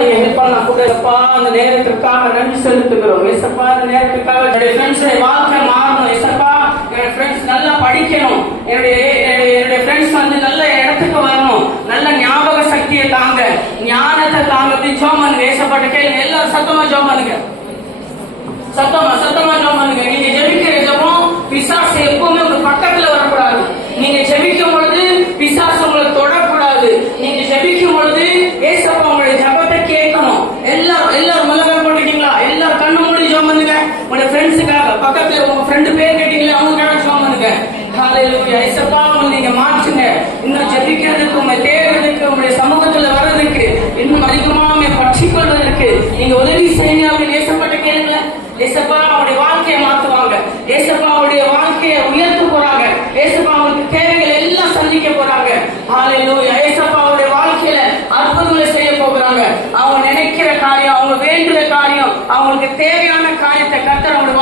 நீங்க ஹெல்ப் பண்ணலாம் கூட. ஏசப்பா அந்த நேரத்திற்காக நன்றி செலுத்துகிறோம். ஏசப்பா அந்த நேரத்திற்காக என்னுடைய ஃப்ரெண்ட்ஸுடைய வாழ்க்கை மாறணும். ஏசப்பா என்னுடைய ஃப்ரெண்ட்ஸ் நல்லா படிக்கணும். என்னுடைய ஃப்ரெண்ட்ஸ் வந்து நல்ல இடத்துக்கு வரணும். நல்ல ஞாபக சக்தியை தாங்க, ஞானத்தை தாங்க அப்படின்னு ஜெபம் பண்ணுங்க. ஏசப்பாட்ட கேளுங்க. எல்லாரும் சத்தமா ஜெபம் பண்ணுங்க. சத்தமா ஜெபம் பண்ணுங்க. நீங்க ஜெபிக்கிற ஜெபம் பிசாசு எப்பவுமே உங்க பக்கத்துல வரக்கூடாது. நீங்க ஜெபிக்கும் பொழுது பிசாசு உங்களை தொடக்கூடாது. நீங்க ஜெபிக்கும் பொழுது ஏசப்பா உங்களுடைய ஜெபத்தை கேட்கணும். எல்லாரும் மல்லகால் போட்டுட்டீங்களா? எல்லாரும் கண்ணு மூடி ஜெபம் பண்ணுங்க. உங்களுடைய ஃப்ரெண்ட்ஸுக்காக, பக்கத்துல உங்க ஃப்ரெண்டு பேர் கேட்டீங்களா அவங்களுக்காக ஜெபம் பண்ணுங்க. ஹalleluya. ஏசப்பா உங்களை நீங்க மாற்றுங்க. இன்னும் ஜெபிக்கிறதுக்கு, உங்களை தேடுறதுக்கு, உங்களுடைய சமூகத்துல வர்றதுக்கு, இன்னும் அதிகமா உங்களை பற்றிக் கொள்வதற்கு நீங்க உதவி செய்யுங்க அப்படின்னு ஏசப்பாட்ட கேளுங்க. ஏசப்பா அவருடைய வாழ்க்கையை மாத்துவாங்க. ஏசப்பா அவருடைய வாழ்க்கையை உயர்த்த போறாங்க. ஏசப்பா அவங்களுக்கு தேவைகள் எல்லாம் சந்திக்க போறாங்க. ஹalleluya. ஏசப்பா அவருடைய வாழ்க்கையில அற்புதங்களை செய்ய போகிறாங்க. அவங்க நினைக்கிற காரியம், அவங்க வேண்டுற காரியம், அவங்களுக்கு தேவையான காரியத்தை கர்த்தர் அவருடைய